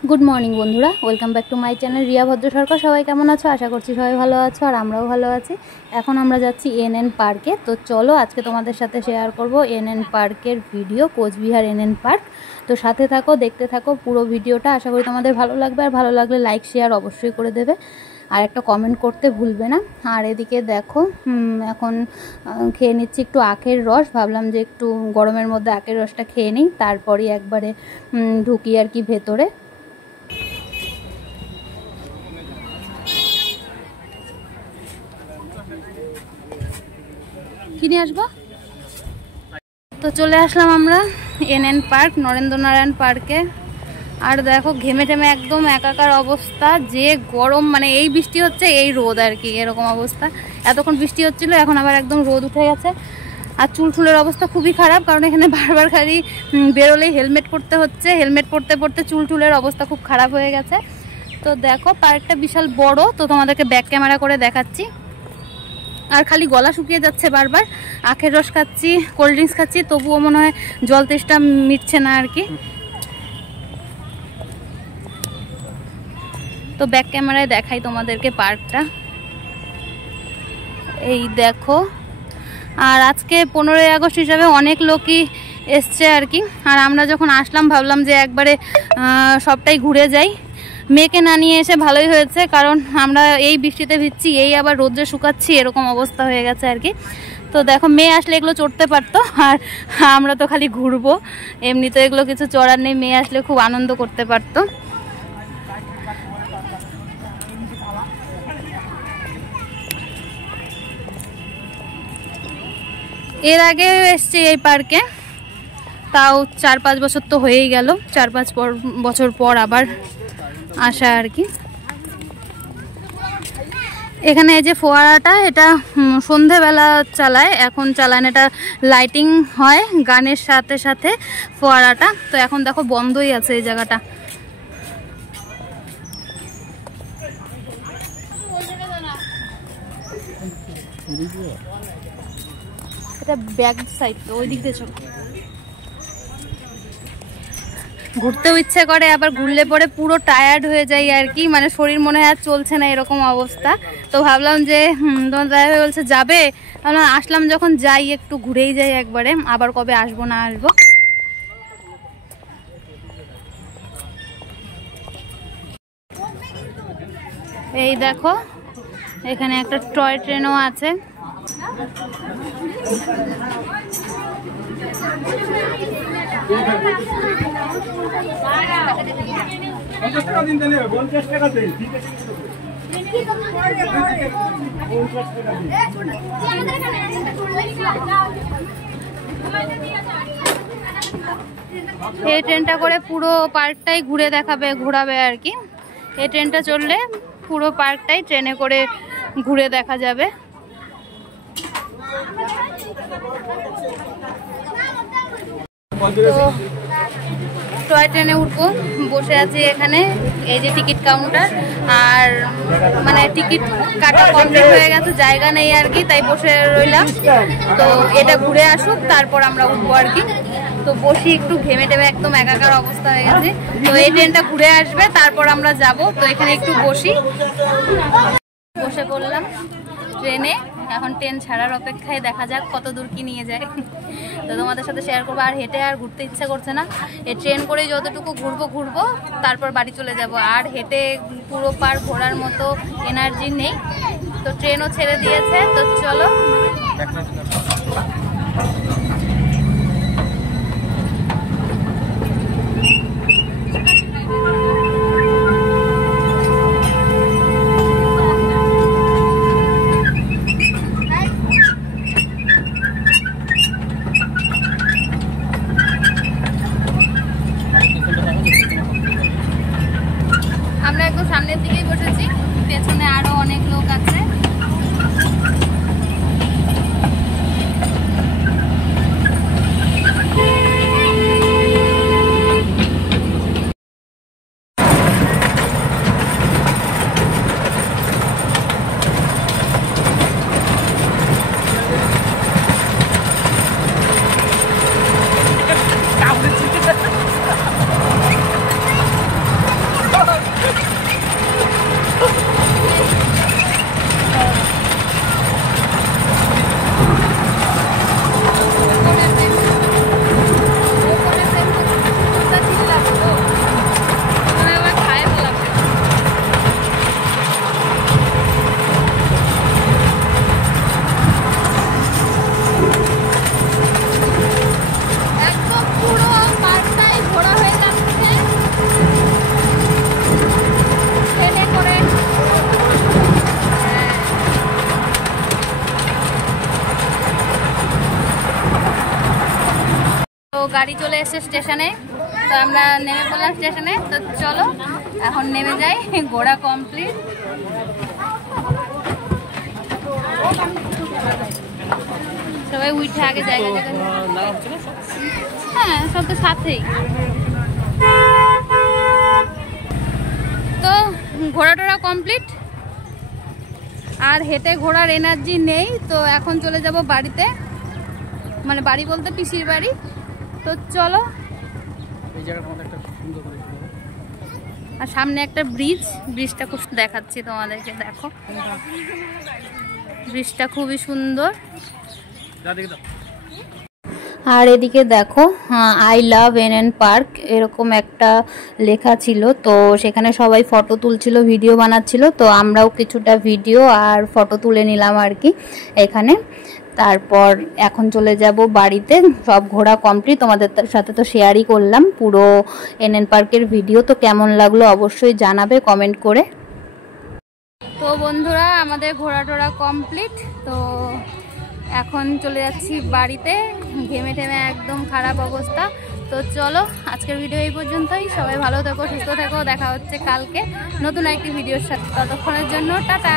Good morning बंधुरा welcome back to my channel Riya Bhadra Sarkar. सबाई केमन आछो? आशा करछि सबाई भालो आछो और आमराओ भालो आछि। एखन आमरा जाচ্ছি एनएन पार्के। तो चलो आज के तोमादेर साथे शेयर करब एनएन पार्केर भिडियो, कोचबिहार एनएन पार्क। तो साथे थाको, देखते थाको पुरो भिडियोटा। आशा करी तोमादेर भालो लागबे और भालो लागले लाइक शेयर अवश्यई करे देबे और एक कमेंट करते भूलबे ना। और एदिके देखो एखन खेये निচ্ছি एकटू आखेर रस। भाबलाम जे एकटू गरमेर मধ্যে आखेर रसटा खेये निই, तारपरेই एकबारे ढुकी आर कि भेतरे। किने आसबो तो चले आसलाम आमरा एनएन पार्क, नरेंद्र नारायण पार्के। और देखो घेमे टेमे एकदम एकाकार अवस्था, जे गरम माने এই বৃষ্টি হচ্ছে এই রোদ আর কি, এরকম অবস্থা। এতক্ষণ বৃষ্টি হচ্ছিল, এখন আবার একদম রোদ উঠে গেছে। আর চুলফুলের অবস্থা খুবই খারাপ, কারণ এখানে বারবার খালি বেরোলেই হেলমেট পরতে হচ্ছে। হেলমেট পরতে পরতে চুলটুলের অবস্থা খুব খারাপ হয়ে গেছে। তো দেখো পার্কটা বিশাল বড়, তো তোমাদেরকে ব্যাক ক্যামেরা করে দেখাচ্ছি। আর খালি গলা শুকিয়ে যাচ্ছে বারবার। আখের রস খাচ্ছি, কোল্ড ড্রিঙ্কস খাচ্ছি, তবুও মনে হয় জল তেষ্টা মিটছে না আর কি। তো ব্যাক ক্যামেরায় দেখাই তোমাদেরকে পার্কটা। এই দেখো। আর আজকে 15ই আগস্ট হিসাবে অনেক লোকই এসছে আর কি। আর আমরা যখন আসলাম ভাবলাম যে একবারে সবটাই ঘুরে যাই। মেয়েকে না নিয়ে এসে ভালোই হয়েছে, কারণ আমরা এই বৃষ্টিতে ভিজছি, এই আবার রোদ্রে শুকাচ্ছি, এরকম অবস্থা হয়ে গেছে আর কি। তো দেখো মেয়ে আসলে এগুলো চড়তে পারতো, আর আমরা তো খালি ঘুরবো। এমনি তো এগুলো কিছু চড়ার নেই, মেয়ে আসলে খুব আনন্দ করতে পারতো। এর আগে এসছি এই পার্কে, তাও 4-5 বছর তো হয়েই গেল। 4-5 বছর পর আবার আসা আর কি। এখানে এই যে ফোয়ারাটা, এটা সন্ধেবেলা চালায়, এখন চালায় না। এটা লাইটিং হয় গানের সাথে সাথে ফোয়ারাটা। তো এখন দেখো বন্ধই আছে এই জায়গাটা। এটা ব্যাক সাইড, তো ওই দিক দিয়ে চলো। ঘুরতেও ইচ্ছে করে, আবার ঘুরলে পরে পুরো টায়ার্ড হয়ে যাই আর কি, মানে শরীর মনে হয় আর চলছে না, এরকম অবস্থা। তো ভাবলাম যে তোমার ড্রাইভার বলছে যাবে, ভাবলাম আসলাম যখন যাই একটু ঘুরেই যাই একবারে, আবার কবে আসবো না আসবো। এই দেখো এখানে একটা টয় ট্রেনও আছে। এই ট্রেনটা করে পুরো পার্কটাই ঘোরাবে আর কি। এই ট্রেনটা চললে পুরো পার্কটাই ট্রেনে করে ঘুরে দেখা যাবে। তো টয় ট্রেনে উঠবো, বসে আছি এখানে। এই যে টিকিট কাউন্টার, আর মানে টিকিট কাটা কমপ্লিট হয়ে গেছে, জায়গা নেই আর কি, তাই বসে রইলাম। তো এটা ঘুরে আসুক, তারপর আমরা উঠবো আর কি। তো বসি একটু, ঘেমে টেমে একদম একাকার অবস্থা হয়ে গেছে। তো এই ট্রেনটা ঘুরে আসবে, তারপর আমরা যাব। তো এখানে একটু বসে পড়লাম ট্রেনে। এখন ট্রেন ছাড়ার অপেক্ষায়, দেখা যাক কত দূর কি নিয়ে যায়। তো তোমাদের সাথে শেয়ার করবো। আর হেঁটে আর ঘুরতে ইচ্ছা করছে না, এই ট্রেন করে যতটুকু ঘুরবো, তারপর বাড়ি চলে যাব। আর হেঁটে পুরো পার্ক ঘোরার মতো এনার্জি নেই। তো ট্রেনও ছেড়ে দিয়েছে, তো চলো। আমরা একদম সামনের দিকেই বসেছি, পেছনে আরো অনেক লোক আছে। গাড়ি চলে এসেছে স্টেশনে, তো আমরা নেমে পড়লাম স্টেশনে। তো চলো এখন নেমে যাই, ঘোরা কমপ্লিট। সবাই উঠে আগে জায়গা জায়গা, হ্যাঁ সব তো সাথেই। তো ঘোরা টোরা কমপ্লিট, আর হেঁটে ঘোরার এনার্জি নেই। তো এখন চলে যাব বাড়িতে, মানে বাড়ি বলতে পিসির বাড়ি। তো চলো, আর সামনে একটা ব্রিজটা খুব দেখাচ্ছি তোমাদেরকে, দেখো ব্রিজটা খুবই সুন্দর। আর এদিকে দেখো আই লাভ এনএন পার্ক এরকম একটা লেখা ছিল, তো সেখানে সবাই ফটো তুলছিল, ভিডিও বানাচ্ছিল। তো আমরাও কিছুটা ভিডিও আর ফটো তুলে নিলাম আর কি এখানে। তারপর এখন চলে যাব বাড়িতে, সব ঘোরা কমপ্লিট। তোমাদের সাথে তো শেয়ারই করলাম পুরো এনএন পার্কের ভিডিও। তো কেমন লাগলো অবশ্যই জানাবে কমেন্ট করে। তো বন্ধুরা আমাদের ঘোরা টোরা কমপ্লিট, তো এখন চলে যাচ্ছি বাড়িতে, ঘেমে টেমে একদম খারাপ অবস্থা। তো চলো আজকের ভিডিও এই পর্যন্তই। সবাই ভালো থেকো, সুস্থ থেকো, দেখা হচ্ছে কালকে নতুন একটি ভিডিওর সাথে। ততক্ষণের জন্য টাটা।